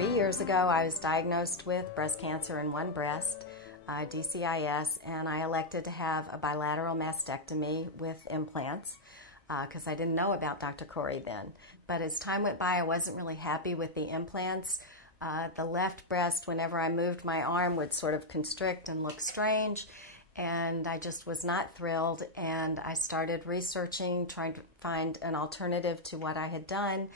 3 years ago, I was diagnosed with breast cancer in one breast, DCIS, and I elected to have a bilateral mastectomy with implants because I didn't know about Dr. Corey then. But as time went by, I wasn't really happy with the implants. The left breast, whenever I moved my arm, would sort of constrict and look strange, and I just was not thrilled, and I started researching, trying to find an alternative to what I had done.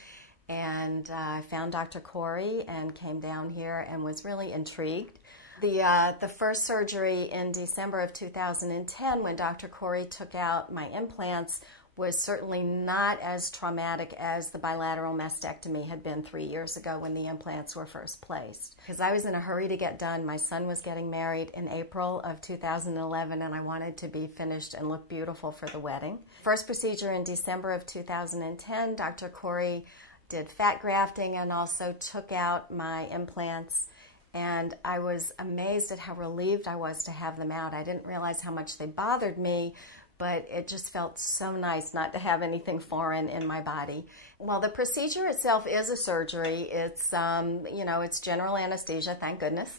And I found Dr. Corey and came down here and was really intrigued. The first surgery in December of 2010, when Dr. Corey took out my implants, was certainly not as traumatic as the bilateral mastectomy had been 3 years ago when the implants were first placed. Because I was in a hurry to get done. My son was getting married in April of 2011, and I wanted to be finished and look beautiful for the wedding. First procedure in December of 2010, Dr. Corey did fat grafting and also took out my implants, and I was amazed at how relieved I was to have them out. I didn't realize how much they bothered me, but it just felt so nice not to have anything foreign in my body. Well, the procedure itself is a surgery. It's it's general anesthesia, thank goodness,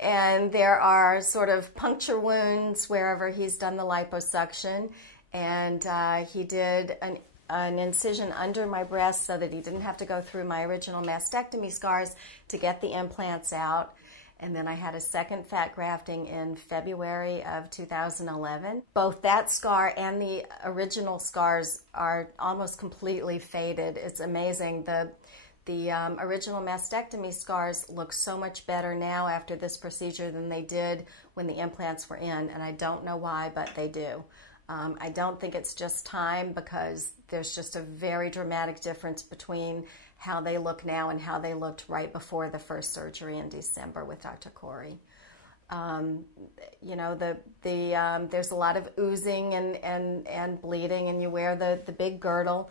and there are sort of puncture wounds wherever he's done the liposuction, and he did an incision under my breast so that he didn't have to go through my original mastectomy scars to get the implants out. And then I had a second fat grafting in February of 2011. Both that scar and the original scars are almost completely faded. It's amazing. The original mastectomy scars look so much better now after this procedure than they did when the implants were in, and I don't know why, but they do. I don't think it's just time, because there's just a very dramatic difference between how they look now and how they looked right before the first surgery in December with Dr. Corey. There's a lot of oozing and bleeding, and you wear the big girdle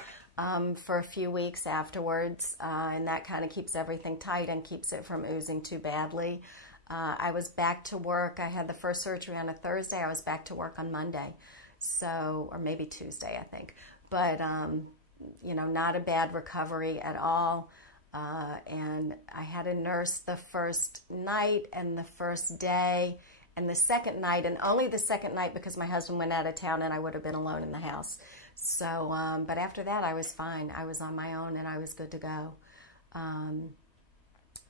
for a few weeks afterwards, and that kind of keeps everything tight and keeps it from oozing too badly. I was back to work. I had the first surgery on a Thursday. I was back to work on Monday. So, or maybe Tuesday, I think, but, not a bad recovery at all. And I had a nurse the first night and the first day and the second night, and only the second night because my husband went out of town and I would have been alone in the house. So, but after that I was fine. I was on my own and I was good to go.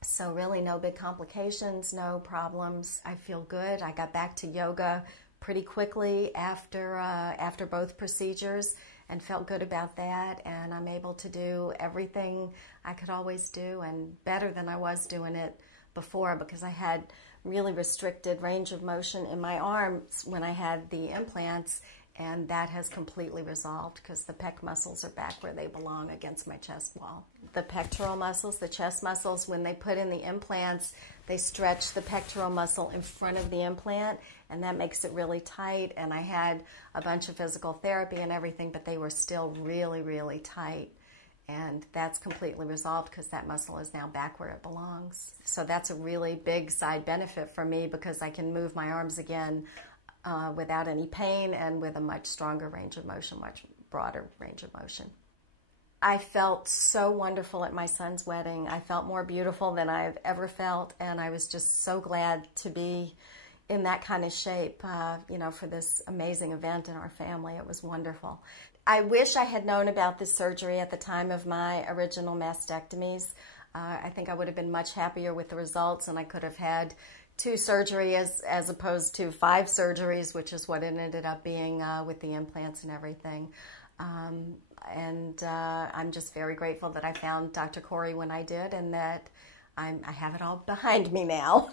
So really no big complications, no problems. I feel good. I got back to yoga pretty quickly after both procedures and felt good about that, and I'm able to do everything I could always do and better than I was doing it before, because I had really restricted range of motion in my arms when I had the implants, and that has completely resolved because the pec muscles are back where they belong against my chest wall. The pectoral muscles, the chest muscles, when they put in the implants, they stretch the pectoral muscle in front of the implant, and that makes it really tight. And I had a bunch of physical therapy and everything, but they were still really, really tight. And that's completely resolved because that muscle is now back where it belongs. So that's a really big side benefit for me, because I can move my arms again without any pain and with a much stronger range of motion, much broader range of motion. I felt so wonderful at my son's wedding. I felt more beautiful than I've ever felt, and I was just so glad to be in that kind of shape, for this amazing event in our family. It was wonderful. I wish I had known about this surgery at the time of my original mastectomies. I think I would have been much happier with the results, and I could have had 2 surgeries as opposed to 5 surgeries, which is what it ended up being with the implants and everything. I'm just very grateful that I found Dr. Corey when I did, and that I have it all behind me now.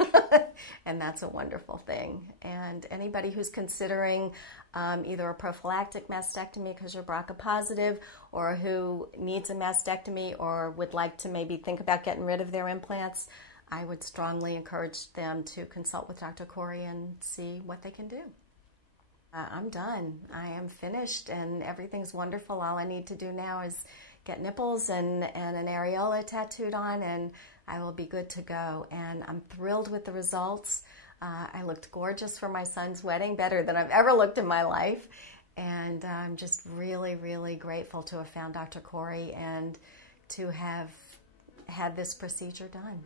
And that's a wonderful thing. And anybody who's considering either a prophylactic mastectomy because you're BRCA positive, or who needs a mastectomy or would like to maybe think about getting rid of their implants, I would strongly encourage them to consult with Dr. Corey and see what they can do. I'm done. I am finished, and everything's wonderful. All I need to do now is get nipples and an areola tattooed on, and I will be good to go. And I'm thrilled with the results. I looked gorgeous for my son's wedding, better than I've ever looked in my life. And I'm just really, really grateful to have found Dr. Corey and to have had this procedure done.